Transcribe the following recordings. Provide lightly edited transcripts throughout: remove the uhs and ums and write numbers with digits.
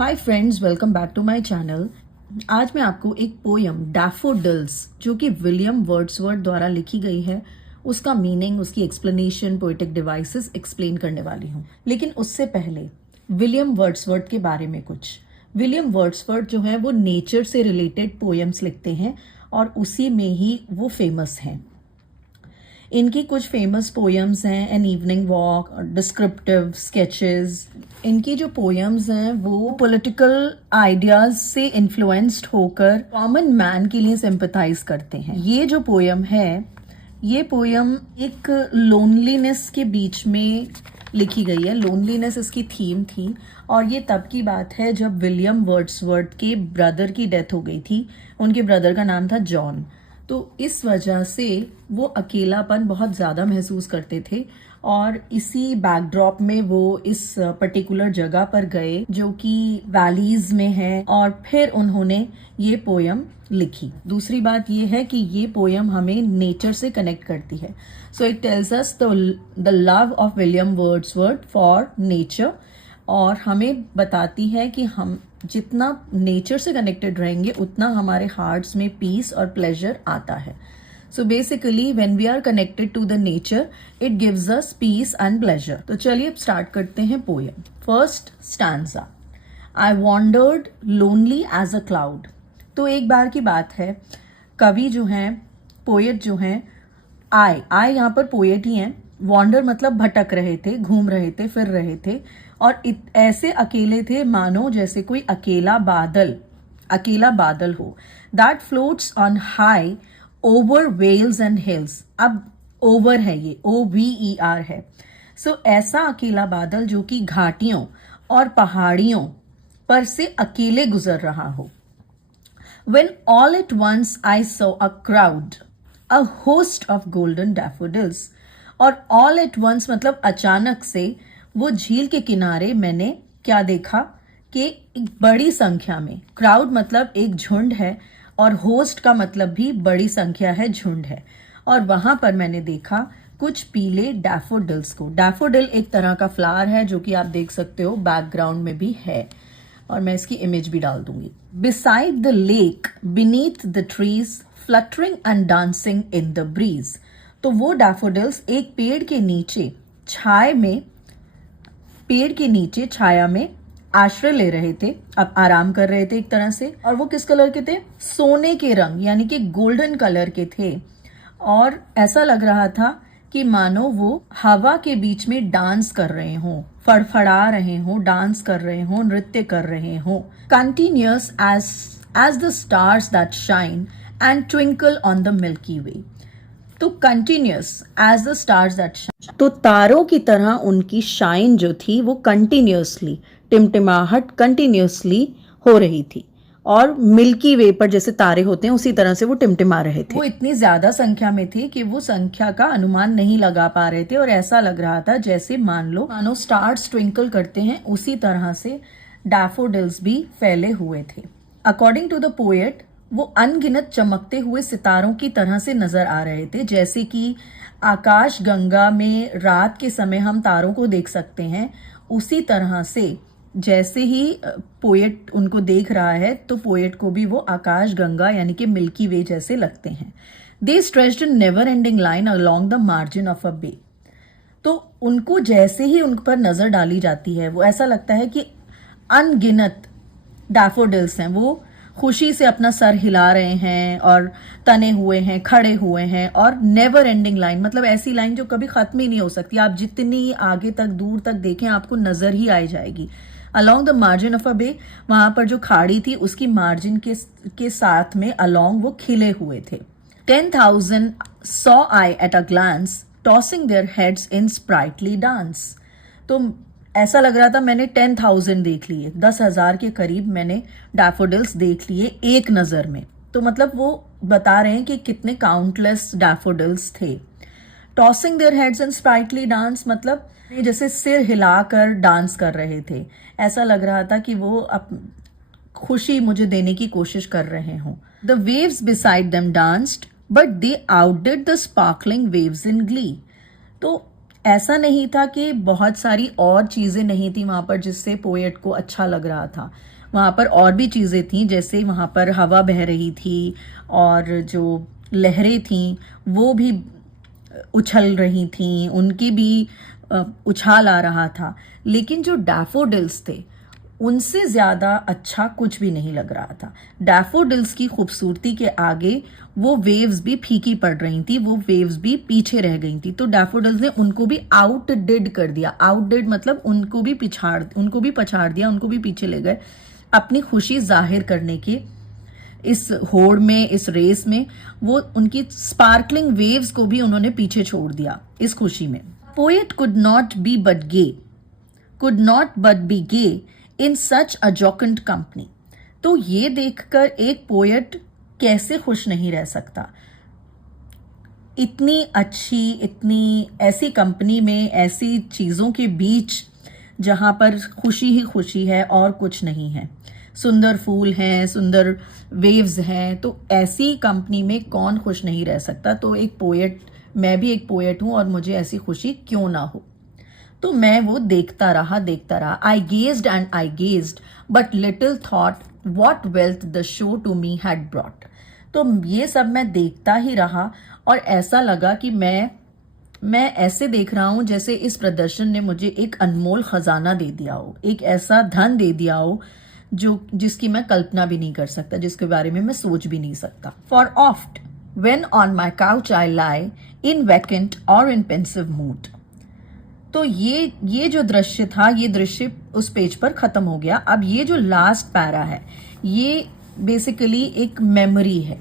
Hi friends, welcome back to my channel. आज मैं आपको एक पोयम डैफोडिल्स जो कि विलियम वर्ड्सवर्थ द्वारा लिखी गई है, उसका मीनिंग, उसकी एक्सप्लेनेशन, पोएटिक डिवाइसेस एक्सप्लेन करने वाली हूँ। लेकिन उससे पहले विलियम वर्ड्सवर्थ के बारे में कुछ। विलियम वर्ड्सवर्थ जो है वो नेचर से रिलेटेड पोएम्स लिखते हैं और उसी में ही वो फेमस हैं। इनकी कुछ फेमस पोएम्स हैं an evening walk, descriptive sketches. इनकी जो पोएम्स हैं वो पॉलिटिकल आइडियाज से इन्फ्लुएंस्ड होकर कॉमन मैन के लिए सिंपैथाइज करते हैं। ये जो पोएम है, ये पोएम एक लोनलीनेस के बीच में लिखी गई है। लोनलीनेस इसकी थीम थी और ये तब की बात है जब विलियम वर्ड्सवर्थ के ब्रदर की डेथ हो गई थी। उनके ब्रदर का नाम था जॉन। तो इस वजह से वो अकेलापन बहुत ज़्यादा महसूस करते थे और इसी बैकड्रॉप में वो इस पर्टिकुलर जगह पर गए जो कि वैलीज में है और फिर उन्होंने ये पोयम लिखी। दूसरी बात ये है कि ये पोयम हमें नेचर से कनेक्ट करती है। So it tells us the love of William Wordsworth for nature और हमें बताती है कि हम जितना नेचर से कनेक्टेड रहेंगे उतना हमारे हार्ट्स में पीस और प्लेजर आता है। So basically when we are connected to the nature it gives us peace and pleasure. तो चलिए अब स्टार्ट करते हैं poem. First stanza, I wandered lonely as a cloud. तो एक बार की बात है, कवि जो हैं, पोएट जो हैं, आई यहाँ पर पोएट ही हैं। वॉन्डर मतलब भटक रहे थे, घूम रहे थे, फिर रहे थे और ऐसे अकेले थे मानो जैसे कोई अकेला बादल हो। That floats on high over vales and hills. अब ओवर है, ये OVER है। सो ऐसा अकेला बादल जो कि घाटियों और पहाड़ियों पर से अकेले गुजर रहा हो। When all at once I saw a crowd, a host of golden daffodils. और all at once मतलब अचानक से वो झील के किनारे मैंने क्या देखा कि एक बड़ी संख्या में, क्राउड मतलब एक झुंड है और होस्ट का मतलब भी बड़ी संख्या है, झुंड है। और वहां पर मैंने देखा कुछ पीले डैफोडिल्स को। डैफोडिल एक तरह का फ्लावर है जो कि आप देख सकते हो बैकग्राउंड में भी है और मैं इसकी इमेज भी डाल दूंगी। Beside the lake beneath the trees fluttering and dancing in the breeze. तो वो डैफोडिल्स एक पेड़ के नीचे छाया में आश्रय ले रहे थे, अब आराम कर रहे थे एक तरह से। और वो किस कलर के थे? सोने के रंग यानी कि गोल्डन कलर के थे और ऐसा लग रहा था कि मानो वो हवा के बीच में डांस कर रहे हों, फड़फड़ा रहे हों, डांस कर रहे हों, नृत्य कर रहे हों। Continuous as the stars that shine and twinkle on the milky way. तो continuous as the stars that shine, तो तारों की तरह उनकी शाइन जो थी वो कंटिन्यूअसली, टिमटिमाहट कंटिन्यूअसली हो रही थी और मिल्की वे पर जैसे तारे होते हैं उसी तरह से वो टिमटिमा रहे थे। वो इतनी ज्यादा संख्या में थे कि वो संख्या का अनुमान नहीं लगा पा रहे थे और ऐसा लग रहा था जैसे मानो स्टार्स ट्विंकल करते हैं उसी तरह से डैफोडिल्स भी फैले हुए थे। अकॉर्डिंग टू द पोएट वो अनगिनत चमकते हुए सितारों की तरह से नजर आ रहे थे, जैसे कि आकाश गंगा में रात के समय हम तारों को देख सकते हैं, उसी तरह से जैसे ही पोएट उनको देख रहा है तो पोएट को भी वो आकाश गंगा यानी कि मिल्की वे जैसे लगते हैं। They stretched in never ending line along the margin of a bay. तो उनको जैसे ही उन पर नजर डाली जाती है वो ऐसा लगता है कि अनगिनत डैफोडिल्स हैं, वो खुशी से अपना सर हिला रहे हैं और तने हुए हैं, खड़े हुए हैं। और नेवर एंडिंग लाइन मतलब ऐसी लाइन जो कभी खत्म ही नहीं हो सकती, आप जितनी आगे तक दूर तक देखें आपको नजर ही आई जाएगी। Along the margin of a bay, वहां पर जो खाड़ी थी उसकी मार्जिन के साथ में अलोंग वो खिले हुए थे। 10,000 saw I at a glance, tossing their heads in sprightly dance. तो ऐसा लग रहा था मैंने 10,000 देख लिए, 10,000 के करीब मैंने डैफोडिल्स देख लिए एक नजर में। तो मतलब वो बता रहे हैं कि कितने काउंटलेस डैफोडिल्स थे। Tossing their heads in sprightly dance मतलब जैसे सिर हिलाकर डांस कर रहे थे, ऐसा लग रहा था कि वो खुशी मुझे देने की कोशिश कर रहे हों। The waves beside them danced but they outdid the sparkling waves in glee. तो ऐसा नहीं था कि बहुत सारी और चीज़ें नहीं थी वहाँ पर जिससे पोएट को अच्छा लग रहा था। वहाँ पर और भी चीज़ें थी, जैसे वहाँ पर हवा बह रही थी और जो लहरें थीं वो भी उछल रही थीं, उनकी भी उछाल आ रहा था। लेकिन जो डैफोडिल्स थे उनसे ज़्यादा अच्छा कुछ भी नहीं लग रहा था। डैफोडिल्स की खूबसूरती के आगे वो वेव्स भी फीकी पड़ रही थी, वो वेव्स भी पीछे रह गई थी। तो डैफोडिल्स ने उनको भी आउटडिड कर दिया। आउटडिड मतलब उनको भी पछाड़ दिया, उनको भी पीछे ले गए अपनी खुशी जाहिर करने के इस होड़ में, इस रेस में। वो उनकी स्पार्कलिंग वेव्स को भी उन्होंने पीछे छोड़ दिया इस खुशी में। Poet could not but be gay in such a jocund company. तो ये देखकर एक पोएट कैसे खुश नहीं रह सकता, इतनी अच्छी, इतनी ऐसी कंपनी में, ऐसी चीज़ों के बीच जहाँ पर खुशी ही खुशी है और कुछ नहीं है। सुंदर फूल हैं, सुंदर वेव्स हैं, तो ऐसी कंपनी में कौन खुश नहीं रह सकता। तो एक पोएट, मैं भी एक पोएट हूँ और मुझे ऐसी खुशी क्यों ना हो। तो मैं वो देखता रहा। I gazed but little thought what wealth the show to me had brought. तो ये सब मैं देखता ही रहा और ऐसा लगा कि मैं ऐसे देख रहा हूं जैसे इस प्रदर्शन ने मुझे एक अनमोल खजाना दे दिया हो, एक ऐसा धन दे दिया हो जिसकी मैं कल्पना भी नहीं कर सकता, जिसके बारे में मैं सोच भी नहीं सकता। For oft when on my couch I lie in vacant और इन पेंसिव मूड। तो ये जो दृश्य था, ये दृश्य उस पेज पर खत्म हो गया। अब ये जो लास्ट पैरा है, ये बेसिकली एक मेमोरी है।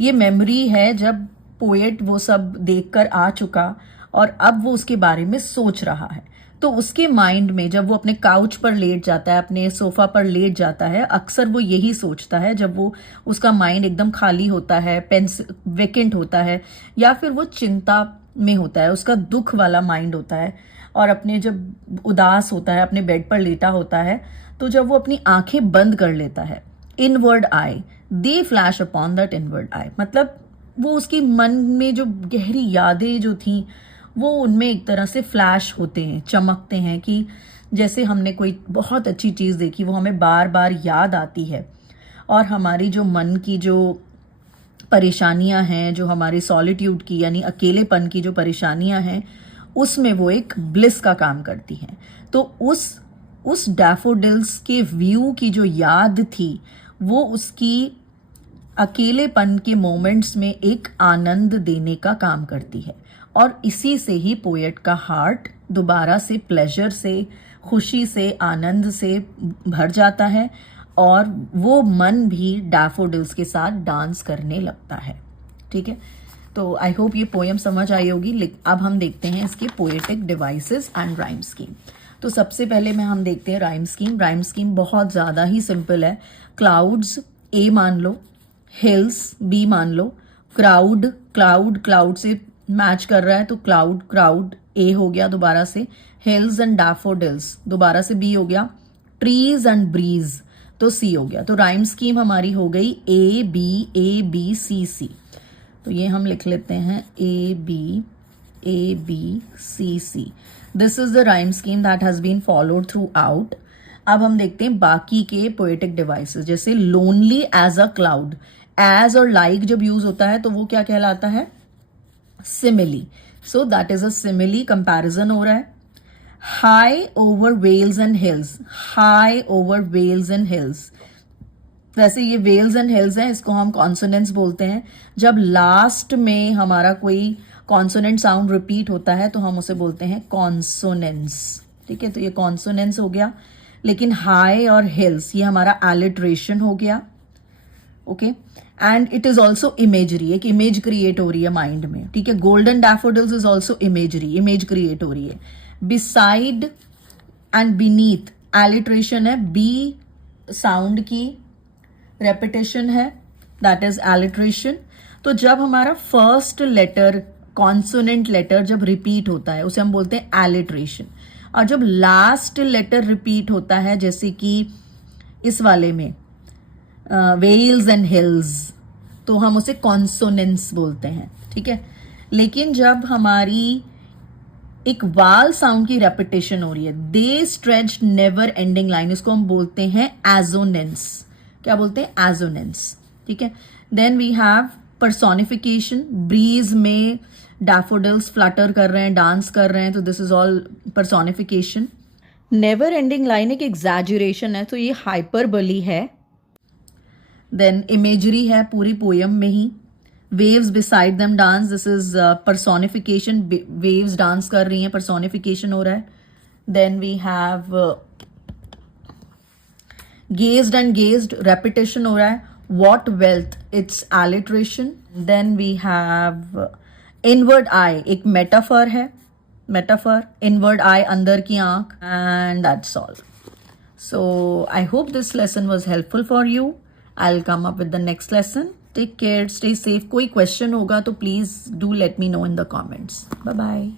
ये मेमोरी है जब पोएट वो सब देखकर आ चुका और अब वो उसके बारे में सोच रहा है। तो उसके माइंड में जब वो अपने काउच पर लेट जाता है, अपने सोफा पर लेट जाता है, अक्सर वो यही सोचता है जब वो उसका माइंड एकदम खाली होता है, वेकेंट होता है, या फिर वो चिंता में होता है, उसका दुख वाला माइंड होता है और अपने जब उदास होता है, अपने बेड पर लेटा होता है, तो जब वो अपनी आंखें बंद कर लेता है, inward I they flash upon that inward आई, मतलब वो उसकी मन में जो गहरी यादें जो थी वो उनमें एक तरह से फ्लैश होते हैं, चमकते हैं, कि जैसे हमने कोई बहुत अच्छी चीज़ देखी, वो हमें बार बार याद आती है और हमारी जो मन की जो परेशानियां हैं, जो हमारी सॉलिट्यूड की यानी अकेलेपन की जो परेशानियां हैं, उसमें वो एक ब्लिस का काम करती हैं। तो उस डैफोडिल्स के व्यू की जो याद थी वो उसकी अकेलेपन के मोमेंट्स में एक आनंद देने का काम करती है और इसी से ही पोएट का हार्ट दोबारा से प्लेजर से, खुशी से, आनंद से भर जाता है और वो मन भी डैफोडिल्स के साथ डांस करने लगता है। ठीक है, तो आई होप ये पोएम समझ आई होगी। अब हम देखते हैं इसके poetic devices and rhyme scheme. तो सबसे पहले में हम देखते हैं राइम स्कीम। राइम स्कीम बहुत ज़्यादा ही सिंपल है। क्लाउड्स ए मान लो, हिल्स बी मान लो, क्लाउड से मैच कर रहा है तो क्राउड ए हो गया दोबारा से, हिल्स एंड डैफोडिल्स दोबारा से बी हो गया, ट्रीज एंड ब्रीज तो सी हो गया। तो राइम स्कीम हमारी हो गई ए बी सी। तो ये हम लिख लेते हैं A B C. This is the rhyme scheme that has been followed throughout. अब हम देखते हैं बाकी के पोएटिक डिवाइसेस, जैसे lonely as a cloud. As और लाइक जब यूज होता है तो वो क्या कहलाता है? Simile. So that is a simile, comparison हो रहा है। High over vales and hills, high over vales and hills. वैसे ये वेल्स एंड हिल्स है, इसको हम कॉन्सोनेंट्स बोलते हैं। जब लास्ट में हमारा कोई कॉन्सोनेंट साउंड रिपीट होता है तो हम उसे बोलते हैं कॉन्सोनेंस। ठीक है, तो ये कॉन्सोनेंस हो गया। लेकिन हाई और हिल्स ये हमारा एलिट्रेशन हो गया। Okay, and it is also imagery, एक इमेज क्रिएट हो रही है माइंड में। ठीक है, golden daffodils is also imagery, image create हो रही है। बिसाइड एंड बीनीथ एलिट्रेशन है, बी साउंड की रेपिटेशन है, दैट इज एलिट्रेशन। तो जब हमारा फर्स्ट लेटर, कॉन्सोनेंट लेटर जब रिपीट होता है उसे हम बोलते हैं एलिट्रेशन। और जब लास्ट लेटर रिपीट होता है, जैसे कि इस वाले में वेल्स एंड हिल्स, तो हम उसे कॉन्सोनेंस बोलते हैं। ठीक है, लेकिन जब हमारी एक वाल साउंड की रेपिटेशन हो रही है, दे स्ट्रेच्ड नेवर एंडिंग लाइन, इसको हम बोलते हैं एजोनेंस। क्या बोलते हैं? एजोनेंस। ठीक है। Then we have personification, breeze में डैफोडिल्स फ्लटर कर रहे हैं, डांस कर रहे हैं, तो this is all personification. Never ending line एक एग्जैजुरेशन है, तो ये हाइपरबली है। देन इमेजरी है पूरी पोयम में ही। Waves beside them dance, this is personification, waves dance कर रही हैं, पर्सोनिफिकेशन हो रहा है। Then we have gazed and gazed, repetition हो रहा है। What wealth, it's alliteration. Then we have inward eye, एक मेटाफर है, मेटाफर, इनवर्ड आई, अंदर की आंख, and that's all. So I hope this lesson was helpful for you. I'll come up with the next lesson. Take care, stay safe. कोई question होगा तो please do let me know in the comments. Bye bye.